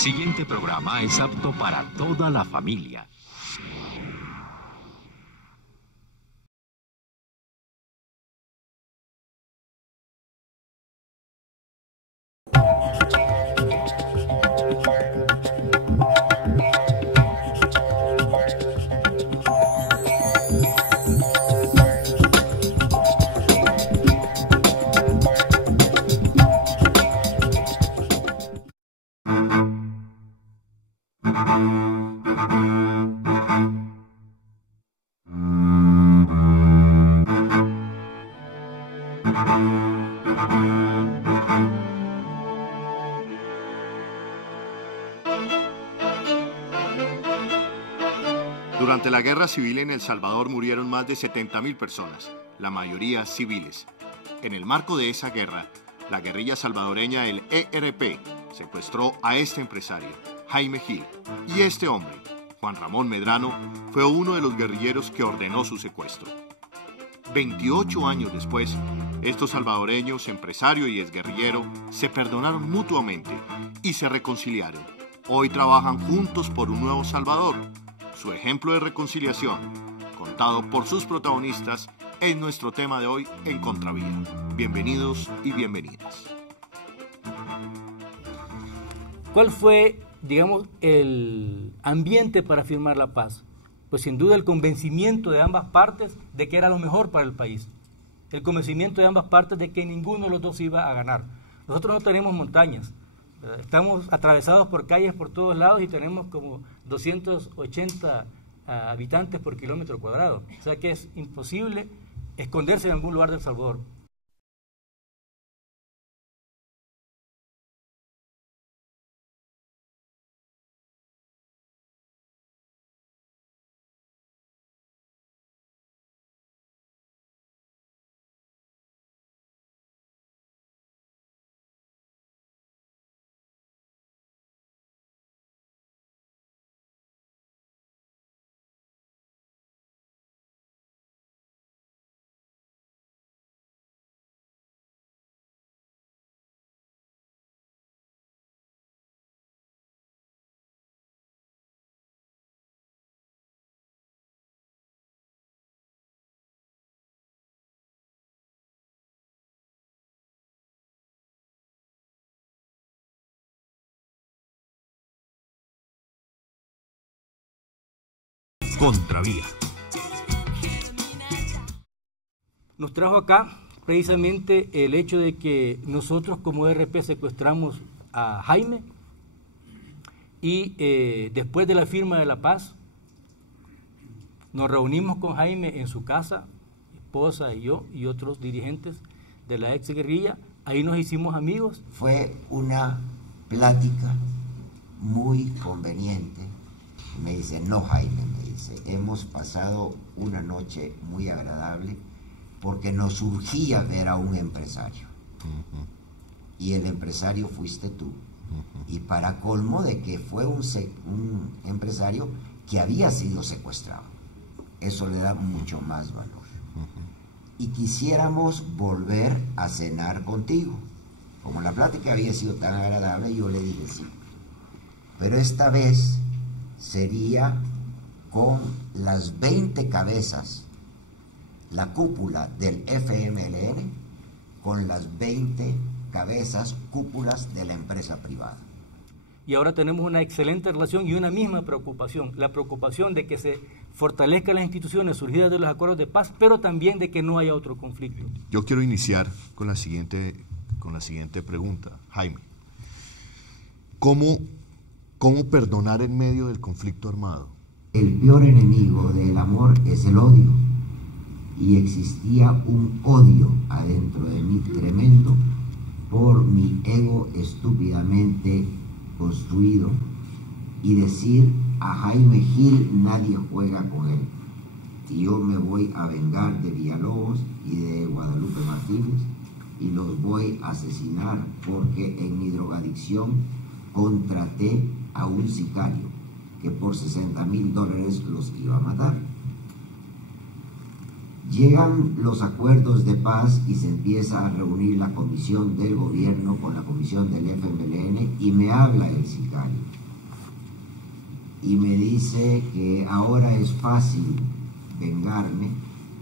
siguiente programa es apto para toda la familia. Durante la guerra civil en El Salvador murieron más de 70.000 personas, la mayoría civiles. En el marco de esa guerra, la guerrilla salvadoreña, el ERP, secuestró a este empresario, Jaime Gil, y este hombre, Juan Ramón Medrano, fue uno de los guerrilleros que ordenó su secuestro. 28 años después, estos salvadoreños, empresario y exguerrillero, se perdonaron mutuamente y se reconciliaron. Hoy trabajan juntos por un nuevo Salvador. Su ejemplo de reconciliación, contado por sus protagonistas, es nuestro tema de hoy en Contravía. Bienvenidos y bienvenidas. ¿Cuál fue, digamos, el ambiente para firmar la paz? Pues sin duda el convencimiento de ambas partes de que era lo mejor para el país. El convencimiento de ambas partes de que ninguno de los dos iba a ganar. Nosotros no tenemos montañas. Estamos atravesados por calles por todos lados y tenemos como 280 habitantes por kilómetro cuadrado. O sea que es imposible esconderse en algún lugar de El Salvador. Contravía. Nos trajo acá precisamente el hecho de que nosotros como ERP secuestramos a Jaime y después de la firma de la paz nos reunimos con Jaime en su casa, esposa y yo y otros dirigentes de la ex guerrilla. Ahí nos hicimos amigos. Fue una plática muy conveniente. Me dice, no, Jaime, me dice, hemos pasado una noche muy agradable porque nos surgía ver a un empresario. Y el empresario fuiste tú. Y para colmo de que fue un empresario que había sido secuestrado. Eso le da mucho más valor. Y quisiéramos volver a cenar contigo. Como la plática había sido tan agradable, yo le dije sí. Pero esta vez sería con las 20 cabezas, la cúpula del FMLN, con las 20 cabezas, cúpulas de la empresa privada. Y ahora tenemos una excelente relación y una misma preocupación, la preocupación de que se fortalezcan las instituciones surgidas de los acuerdos de paz, pero también de que no haya otro conflicto. Yo quiero iniciar con la siguiente pregunta, Jaime. ¿Cómo perdonar en medio del conflicto armado? El peor enemigo del amor es el odio. Y existía un odio adentro de mí tremendo por mi ego estúpidamente construido y decir a Jaime Gil nadie juega con él. Y yo me voy a vengar de Villalobos y de Guadalupe Martínez y los voy a asesinar porque en mi drogadicción contraté a un sicario que por $60,000 los iba a matar. Llegan los acuerdos de paz y se empieza a reunir la comisión del gobierno con la comisión del FMLN y me habla el sicario y me dice que ahora es fácil vengarme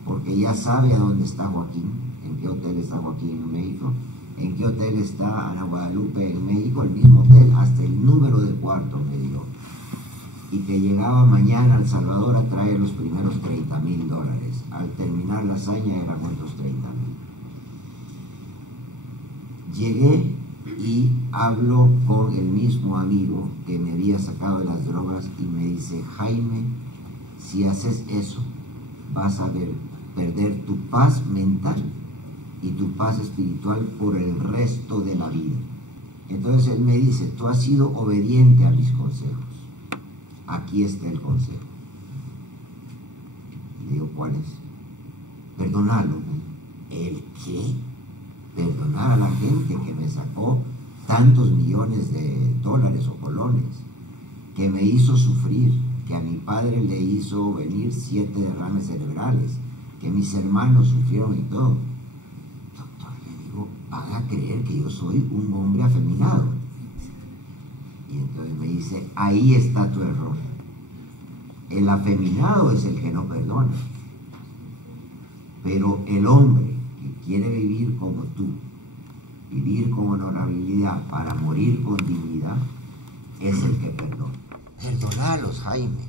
porque ya sabe a dónde está Joaquín, en qué hotel está Joaquín en México, en qué hotel está Ana Guadalupe en México, el mismo hotel, hasta el número del cuarto me dio, y que llegaba mañana a El Salvador a traer los primeros $30,000. Al terminar la hazaña eran otros 30,000. Llegué y hablo con el mismo amigo que me había sacado de las drogas y me dice: Jaime, si haces eso vas a perder tu paz mental y tu paz espiritual por el resto de la vida. Entonces él me dice: tú has sido obediente a mis consejos, aquí está el consejo. Y digo: ¿cuál es? Perdonarlo. ¿El qué? Perdonar a la gente que me sacó tantos millones de dólares o colones, que me hizo sufrir, que a mi padre le hizo venir 7 derrames cerebrales, que mis hermanos sufrieron y todo. Doctor, le digo, van a creer que yo soy un hombre afeminado. Y entonces me dice: ahí está tu error. El afeminado es el que no perdona. Pero el hombre que quiere vivir como tú, vivir con honorabilidad para morir con dignidad, es el que perdona. Perdonalos, Jaime.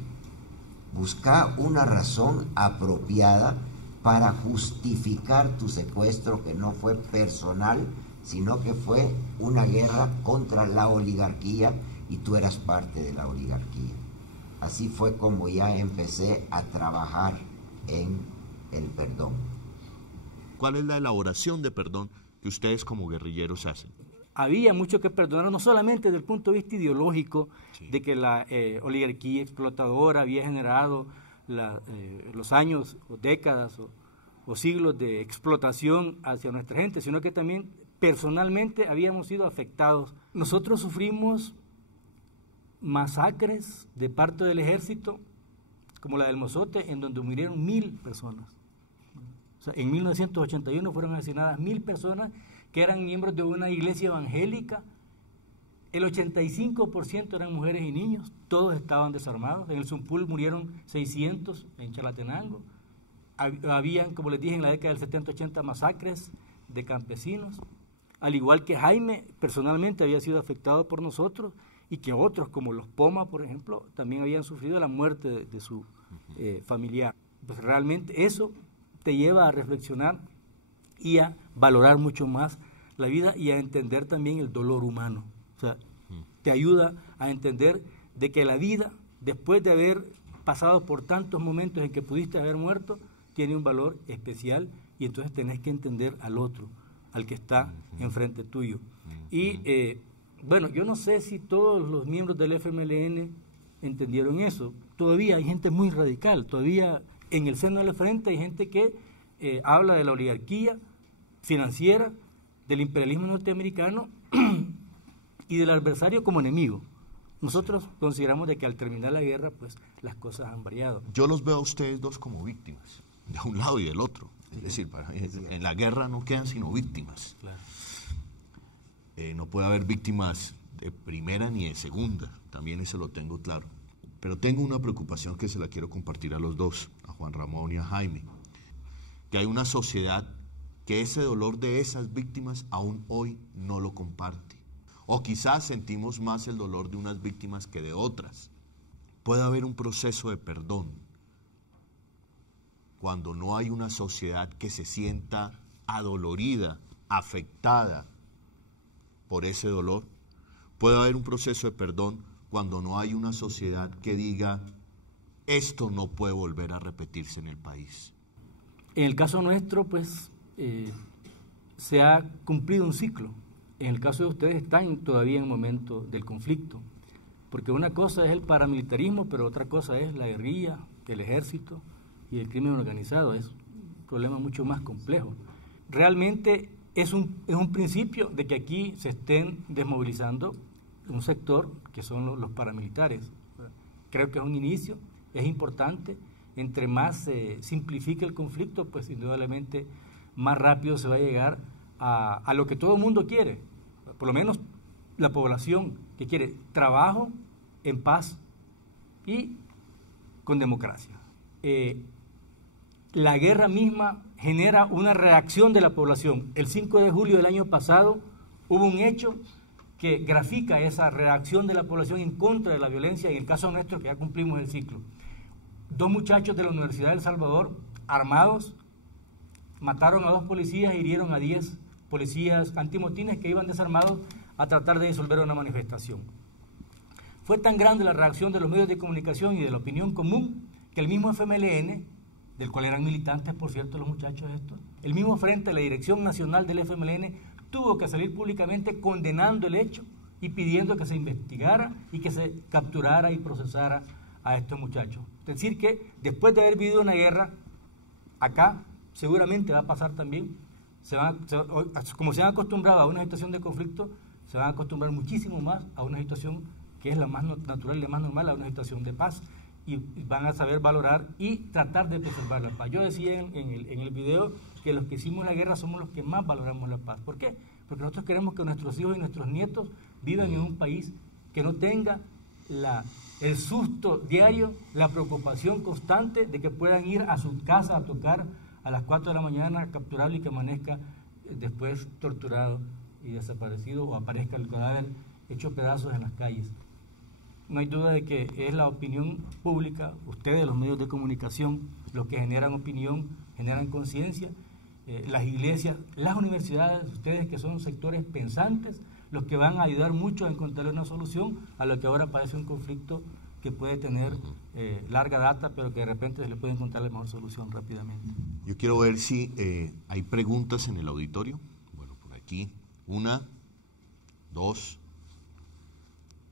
Busca una razón apropiada para justificar tu secuestro, que no fue personal, sino que fue una guerra contra la oligarquía y tú eras parte de la oligarquía. Así fue como ya empecé a trabajar en el perdón. ¿Cuál es la elaboración de perdón que ustedes como guerrilleros hacen? Había mucho que perdonar, no solamente desde el punto de vista ideológico, sí, de que la oligarquía explotadora había generado los años o décadas o siglos de explotación hacia nuestra gente, sino que también personalmente habíamos sido afectados. Nosotros sufrimos masacres de parte del ejército, como la del Mozote, en donde murieron 1,000 personas. O sea, en 1981 fueron asesinadas 1,000 personas que eran miembros de una iglesia evangélica. El 85% eran mujeres y niños, todos estaban desarmados. En el Zumpul murieron 600, en Chalatenango. Habían, como les dije, en la década del 70-80 masacres de campesinos. Al igual que Jaime, personalmente había sido afectado por nosotros, y que otros, como los Poma, por ejemplo, también habían sufrido la muerte de su familiar. Pues realmente eso te lleva a reflexionar y a valorar mucho más la vida y a entender también el dolor humano. O sea, te ayuda a entender de que la vida, después de haber pasado por tantos momentos en que pudiste haber muerto, tiene un valor especial, y entonces tenés que entender al otro, al que está enfrente tuyo. Y bueno, yo no sé si todos los miembros del FMLN entendieron eso. Todavía hay gente muy radical, todavía en el seno del frente hay gente que habla de la oligarquía financiera, del imperialismo norteamericano y del adversario como enemigo. Nosotros consideramos de que al terminar la guerra, pues las cosas han variado. Yo los veo a ustedes dos como víctimas, de un lado y del otro. Es decir, en la guerra no quedan sino víctimas. Claro. No puede haber víctimas de primera ni de segunda, también eso lo tengo claro. Pero tengo una preocupación que se la quiero compartir a los dos, a Juan Ramón y a Jaime, que hay una sociedad que ese dolor de esas víctimas aún hoy no lo comparte. O quizás sentimos más el dolor de unas víctimas que de otras. Puede haber un proceso de perdón cuando no hay una sociedad que se sienta adolorida, afectada por ese dolor. Puede haber un proceso de perdón cuando no hay una sociedad que diga: esto no puede volver a repetirse en el país. En el caso nuestro, pues, se ha cumplido un ciclo. En el caso de ustedes están todavía en el momento del conflicto, porque una cosa es el paramilitarismo, pero otra cosa es la guerrilla, el ejército y el crimen organizado. Es un problema mucho más complejo. Realmente es un principio de que aquí se estén desmovilizando un sector que son los paramilitares. Creo que es un inicio, es importante entre más se simplifique el conflicto, pues indudablemente más rápido se va a llegar a lo que todo el mundo quiere, por lo menos la población que quiere trabajo en paz y con democracia. La guerra misma genera una reacción de la población. El 5 de julio del año pasado hubo un hecho que grafica esa reacción de la población en contra de la violencia, en el caso nuestro, que ya cumplimos el ciclo. 2 muchachos de la Universidad de El Salvador, armados, mataron a 2 policías e hirieron a 10 policías antimotines que iban desarmados a tratar de disolver una manifestación. Fue tan grande la reacción de los medios de comunicación y de la opinión común que el mismo FMLN, del cual eran militantes, por cierto, los muchachos estos, el mismo frente, la dirección nacional del FMLN, tuvo que salir públicamente condenando el hecho y pidiendo que se investigara y que se capturara y procesara a estos muchachos. Es decir que después de haber vivido una guerra, acá seguramente va a pasar también, como se han acostumbrado a una situación de conflicto, se van a acostumbrar muchísimo más a una situación que es la más natural y la más normal, a una situación de paz, y van a saber valorar y tratar de preservar la paz. Yo decía en el video que los que hicimos la guerra somos los que más valoramos la paz. ¿Por qué? Porque nosotros queremos que nuestros hijos y nuestros nietos vivan en un país que no tenga el susto diario, la preocupación constante de que puedan ir a su casa a tocar a las 4 de la mañana, capturarlo y que amanezca después torturado y desaparecido, o aparezca el cadáver hecho pedazos en las calles. No hay duda de que es la opinión pública, ustedes, los medios de comunicación, los que generan opinión, generan conciencia, las iglesias, las universidades, ustedes que son sectores pensantes, los que van a ayudar mucho a encontrar una solución a lo que ahora parece un conflicto que puede tener larga data, pero que de repente se le puede encontrar la mejor solución rápidamente. Yo quiero ver si hay preguntas en el auditorio. Bueno, por aquí, 1, 2.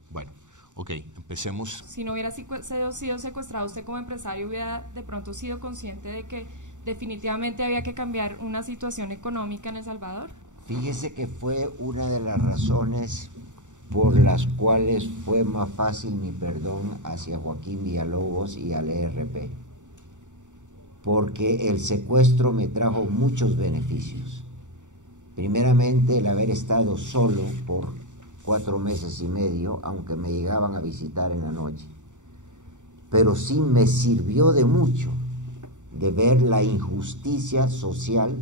Bueno, ok, empecemos. Si no hubiera sido secuestrado, usted como empresario hubiera de pronto sido consciente de que definitivamente había que cambiar una situación económica en El Salvador. Fíjese que fue una de las razones por las cuales fue más fácil mi perdón hacia Joaquín Villalobos y al ERP, porque el secuestro me trajo muchos beneficios. Primeramente, el haber estado solo por 4 meses y medio, aunque me llegaban a visitar en la noche, pero sí me sirvió de mucho de ver la injusticia social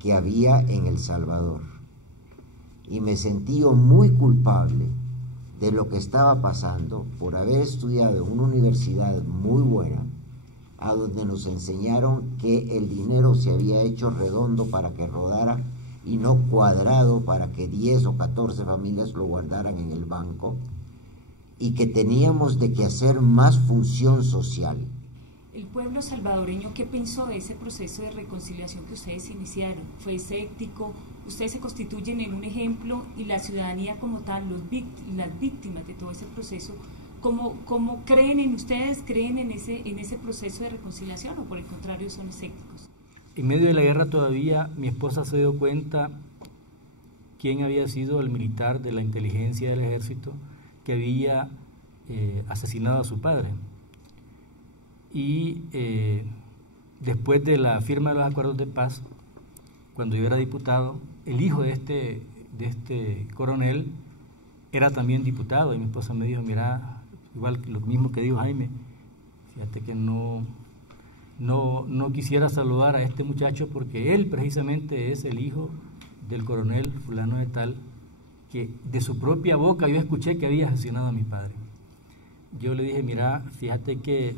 que había en El Salvador, y me sentí muy culpable de lo que estaba pasando por haber estudiado en una universidad muy buena, a donde nos enseñaron que el dinero se había hecho redondo para que rodara y no cuadrado para que 10 o 14 familias lo guardaran en el banco, y que teníamos de que hacer más función social. El pueblo salvadoreño, ¿qué pensó de ese proceso de reconciliación que ustedes iniciaron? ¿Fue escéptico? ¿Ustedes se constituyen en un ejemplo y la ciudadanía como tal, las víctimas de todo ese proceso, cómo creen en ustedes, creen en ese proceso de reconciliación, o por el contrario son escépticos? En medio de la guerra todavía mi esposa se dio cuenta quién había sido el militar de la inteligencia del ejército que había asesinado a su padre. Y después de la firma de los acuerdos de paz, cuando yo era diputado, el hijo de este coronel era también diputado, y mi esposa me dijo, mira, igual lo mismo que dijo Jaime, fíjate que no quisiera saludar a este muchacho porque él precisamente es el hijo del coronel fulano de tal, que de su propia boca yo escuché que había asesinado a mi padre. Yo le dije, mira, fíjate que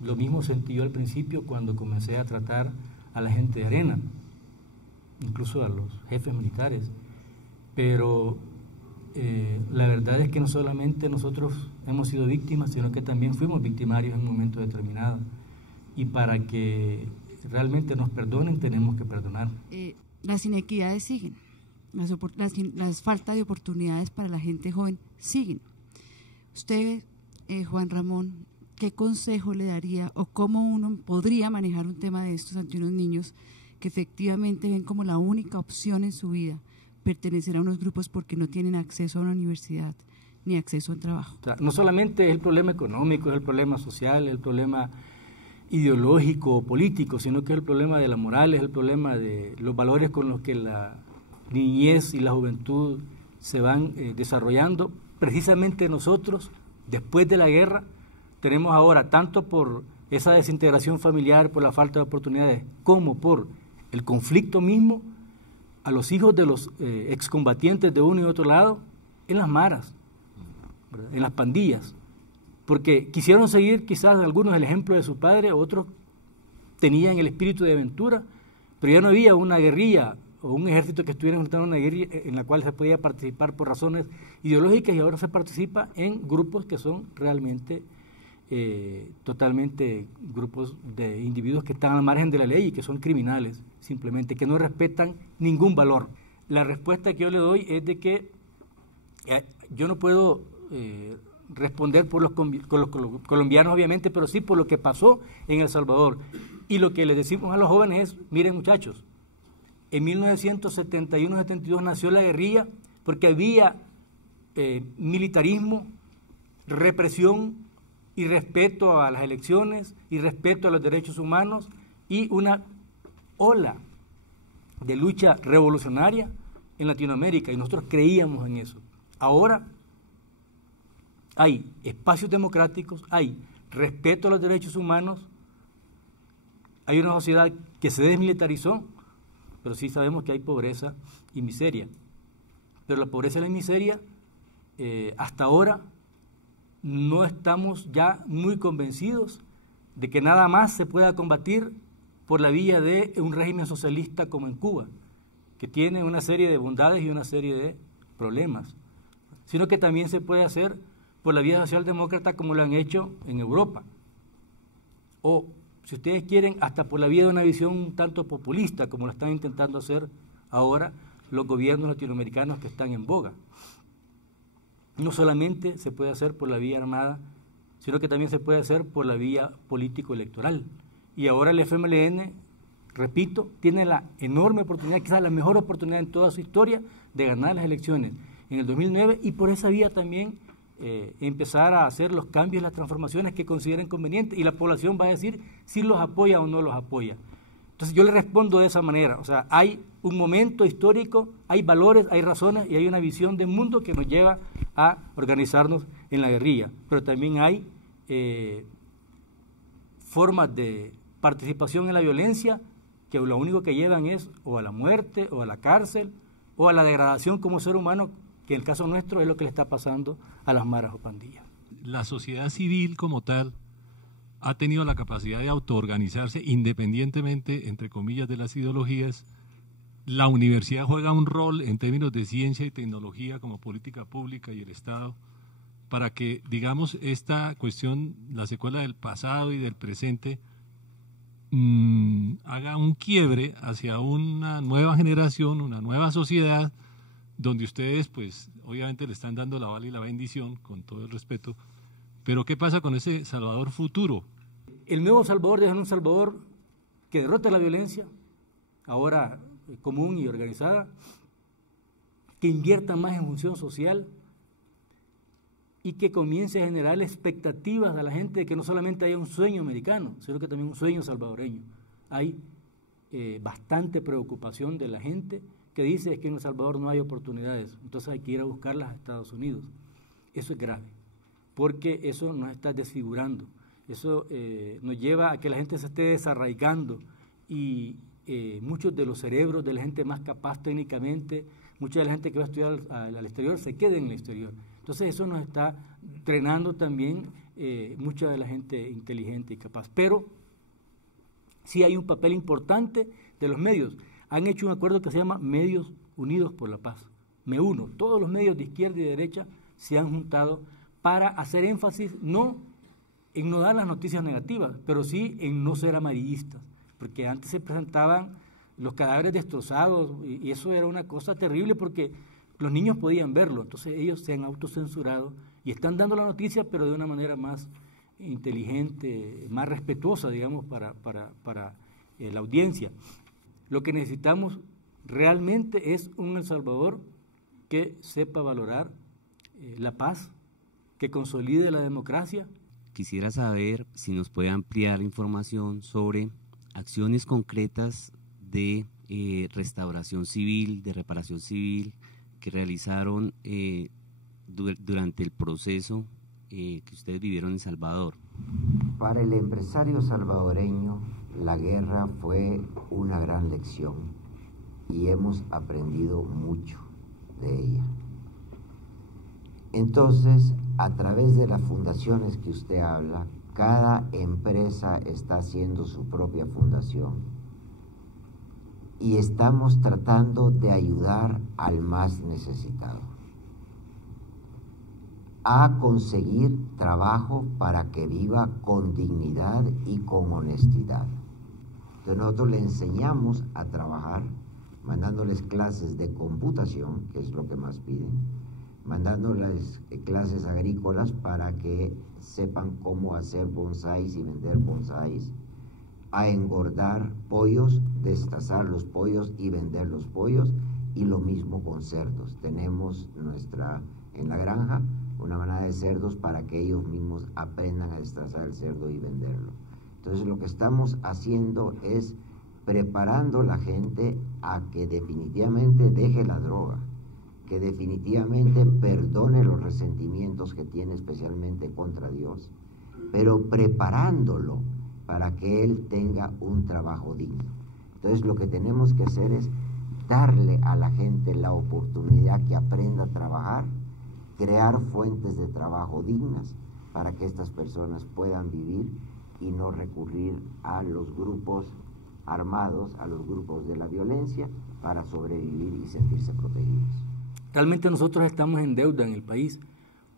lo mismo sentí yo al principio cuando comencé a tratar a la gente de Arena, incluso a los jefes militares, pero la verdad es que no solamente nosotros hemos sido víctimas, sino que también fuimos victimarios en un momento determinado, y para que realmente nos perdonen tenemos que perdonar. Las inequidades siguen, las faltas de oportunidades para la gente joven siguen. Usted, Juan Ramón, ¿qué consejo le daría o cómo uno podría manejar un tema de estos ante unos niños que efectivamente ven como la única opción en su vida pertenecer a unos grupos porque no tienen acceso a una universidad ni acceso a un trabajo? O sea, no solamente es el problema económico, es el problema social, es el problema ideológico o político, sino que es el problema de la moral, es el problema de los valores con los que la niñez y la juventud se van desarrollando. Precisamente nosotros, después de la guerra, tenemos ahora, tanto por esa desintegración familiar, por la falta de oportunidades, como por el conflicto mismo, a los hijos de los excombatientes de uno y otro lado, en las maras, ¿verdad?, en las pandillas, porque quisieron seguir quizás algunos el ejemplo de su padre, otros tenían el espíritu de aventura, pero ya no había una guerrilla o un ejército que estuviera enfrentando una guerrilla en la cual se podía participar por razones ideológicas, y ahora se participa en grupos que son realmente totalmente grupos de individuos que están al margen de la ley y que son criminales, simplemente, que no respetan ningún valor. La respuesta que yo le doy es de que yo no puedo responder por los colombianos, obviamente, pero sí por lo que pasó en El Salvador. Y lo que les decimos a los jóvenes es, miren muchachos, en 1971-72 nació la guerrilla porque había militarismo, represión, y respeto a las elecciones, y respeto a los derechos humanos, y una ola de lucha revolucionaria en Latinoamérica, y nosotros creíamos en eso. Ahora hay espacios democráticos, hay respeto a los derechos humanos, hay una sociedad que se desmilitarizó, pero sí sabemos que hay pobreza y miseria. Pero la pobreza y la miseria, hasta ahora, no estamos ya muy convencidos de que nada más se pueda combatir por la vía de un régimen socialista como en Cuba, que tiene una serie de bondades y una serie de problemas, sino que también se puede hacer por la vía socialdemócrata como lo han hecho en Europa, o si ustedes quieren, hasta por la vía de una visión un tanto populista, como lo están intentando hacer ahora los gobiernos latinoamericanos que están en boga. No solamente se puede hacer por la vía armada, sino que también se puede hacer por la vía político-electoral. Y ahora el FMLN, repito, tiene la enorme oportunidad, quizás la mejor oportunidad en toda su historia, de ganar las elecciones en el 2009, y por esa vía también empezar a hacer los cambios, las transformaciones que consideren convenientes, y la población va a decir si los apoya o no los apoya. Entonces yo le respondo de esa manera, o sea, hay un momento histórico, hay valores, hay razones y hay una visión del mundo que nos lleva a organizarnos en la guerrilla, pero también hay formas de participación en la violencia que lo único que llevan es o a la muerte o a la cárcel o a la degradación como ser humano, que en el caso nuestro es lo que le está pasando a las maras o pandillas. La sociedad civil como tal ha tenido la capacidad de autoorganizarse independientemente, entre comillas, de las ideologías. La universidad juega un rol en términos de ciencia y tecnología como política pública, y el Estado, para que, digamos, esta cuestión, la secuela del pasado y del presente, haga un quiebre hacia una nueva generación, una nueva sociedad, donde ustedes, pues, obviamente le están dando la bala y la bendición, con todo el respeto. Pero ¿qué pasa con ese Salvador futuro? El nuevo Salvador es un Salvador que derrota la violencia, ahora común y organizada, que invierta más en función social y que comience a generar expectativas a la gente de que no solamente haya un sueño americano, sino que también un sueño salvadoreño. Hay bastante preocupación de la gente que dice es que en El Salvador no hay oportunidades, entonces hay que ir a buscarlas a Estados Unidos. Eso es grave, porque eso nos está desfigurando, eso nos lleva a que la gente se esté desarraigando, y muchos de los cerebros de la gente más capaz técnicamente, mucha de la gente que va a estudiar al exterior se queda en el exterior. Entonces eso nos está drenando también mucha de la gente inteligente y capaz. Pero sí hay un papel importante de los medios. Han hecho un acuerdo que se llama Medios Unidos por la Paz, MEUNO. Todos los medios de izquierda y de derecha se han juntado para hacer énfasis no en no dar las noticias negativas, pero sí en no ser amarillistas, porque antes se presentaban los cadáveres destrozados y eso era una cosa terrible porque los niños podían verlo. Entonces ellos se han autocensurado y están dando la noticia, pero de una manera más inteligente, más respetuosa, digamos, para la audiencia. Lo que necesitamos realmente es un El Salvador que sepa valorar la paz, que consolide la democracia quisiera saber si nos puede ampliar información sobre acciones concretas de restauración civil, de reparación civil que realizaron durante el proceso que ustedes vivieron en Salvador. Para el empresario salvadoreño, la guerra fue una gran lección y hemos aprendido mucho de ella. Entonces, a través de las fundaciones que usted habla, cada empresa está haciendo su propia fundación y estamos tratando de ayudar al más necesitado a conseguir trabajo para que viva con dignidad y con honestidad. Entonces nosotros le enseñamos a trabajar, mandándoles clases de computación, que es lo que más piden, mandándoles clases agrícolas para que sepan cómo hacer bonsáis y vender bonsáis, a engordar pollos, destazar los pollos y vender los pollos, y lo mismo con cerdos. Tenemos en la granja una manada de cerdos para que ellos mismos aprendan a destazar el cerdo y venderlo. Entonces lo que estamos haciendo es preparando a la gente a que definitivamente deje la droga, que definitivamente perdone los resentimientos que tiene especialmente contra Dios, pero preparándolo para que él tenga un trabajo digno. Entonces lo que tenemos que hacer es darle a la gente la oportunidad que aprenda a trabajar, crear fuentes de trabajo dignas para que estas personas puedan vivir y no recurrir a los grupos armados, a los grupos de la violencia para sobrevivir y sentirse protegidos. Realmente nosotros estamos en deuda en el país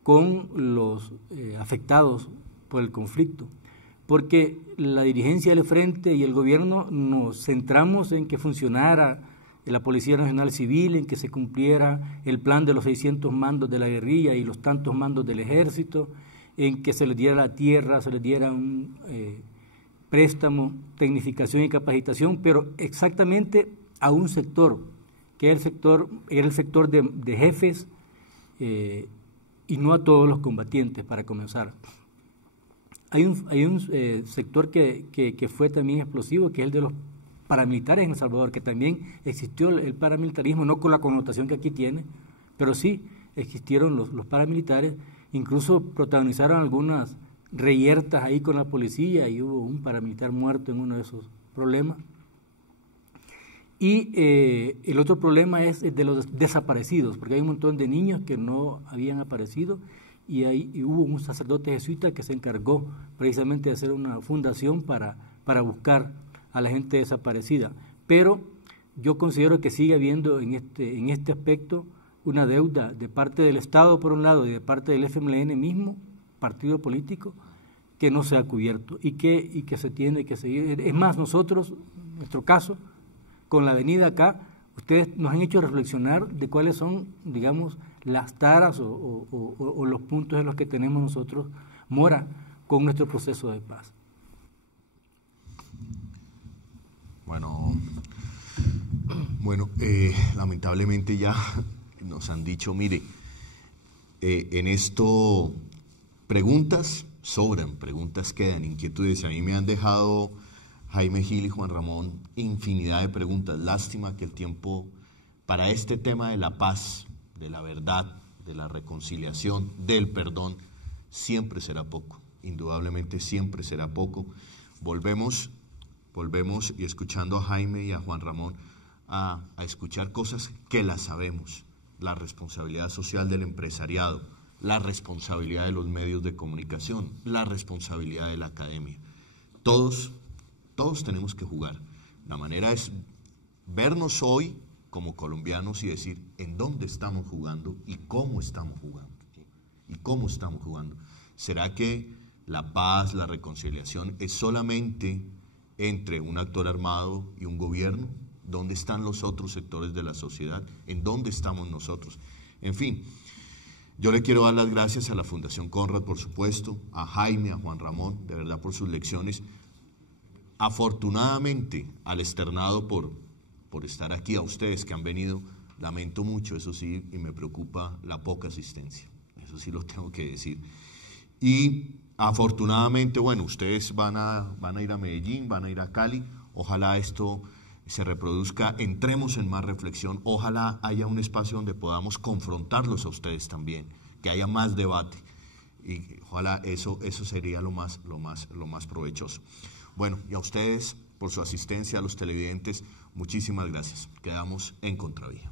con los afectados por el conflicto, porque la dirigencia del Frente y el gobierno nos centramos en que funcionara la Policía Nacional Civil, en que se cumpliera el plan de los 600 mandos de la guerrilla y los tantos mandos del ejército, en que se les diera la tierra, se les diera un préstamo, tecnificación y capacitación, pero exactamente a un sector, que era el sector de jefes y no a todos los combatientes, para comenzar. Hay un sector que fue también explosivo, que es el de los paramilitares en El Salvador, que también existió el paramilitarismo, no con la connotación que aquí tiene, pero sí existieron los paramilitares, incluso protagonizaron algunas reyertas ahí con la policía y hubo un paramilitar muerto en uno de esos problemas. Y el otro problema es el de los desaparecidos, porque hay un montón de niños que no habían aparecido y hubo un sacerdote jesuita que se encargó precisamente de hacer una fundación para buscar a la gente desaparecida. Pero yo considero que sigue habiendo en este aspecto una deuda de parte del Estado por un lado y de parte del FMLN mismo, partido político, que no se ha cubierto y que se tiene que seguir. Es más, nosotros, en nuestro caso, con la venida acá, ustedes nos han hecho reflexionar de cuáles son, digamos, las taras o los puntos en los que tenemos nosotros mora con nuestro proceso de paz. Bueno, lamentablemente ya nos han dicho, mire, en esto preguntas sobran, preguntas quedan, inquietudes. A mí me han dejado Jaime Gil y Juan Ramón infinidad de preguntas. Lástima que el tiempo para este tema de la paz, de la verdad, de la reconciliación, del perdón, siempre será poco, indudablemente siempre será poco. Volvemos y escuchando a Jaime y a Juan Ramón a escuchar cosas que las sabemos, la responsabilidad social del empresariado, la responsabilidad de los medios de comunicación, la responsabilidad de la academia. Todos tenemos que jugar. La manera es vernos hoy como colombianos y decir en dónde estamos jugando y cómo estamos jugando. ¿Y cómo estamos jugando? ¿Será que la paz, la reconciliación es solamente entre un actor armado y un gobierno? ¿Dónde están los otros sectores de la sociedad? ¿En dónde estamos nosotros? En fin, yo le quiero dar las gracias a la Fundación Conrad, por supuesto, a Jaime, a Juan Ramón, de verdad por sus lecciones. Afortunadamente al externado por estar aquí, a ustedes que han venido, lamento mucho, eso sí, y me preocupa la poca asistencia, eso sí lo tengo que decir. Y afortunadamente, bueno, ustedes van a ir a Medellín, van a ir a Cali, ojalá esto se reproduzca, entremos en más reflexión, ojalá haya un espacio donde podamos confrontarlos a ustedes también, que haya más debate, y ojalá eso sería lo más provechoso. Bueno, y a ustedes por su asistencia, a los televidentes, muchísimas gracias. Quedamos en Contravía.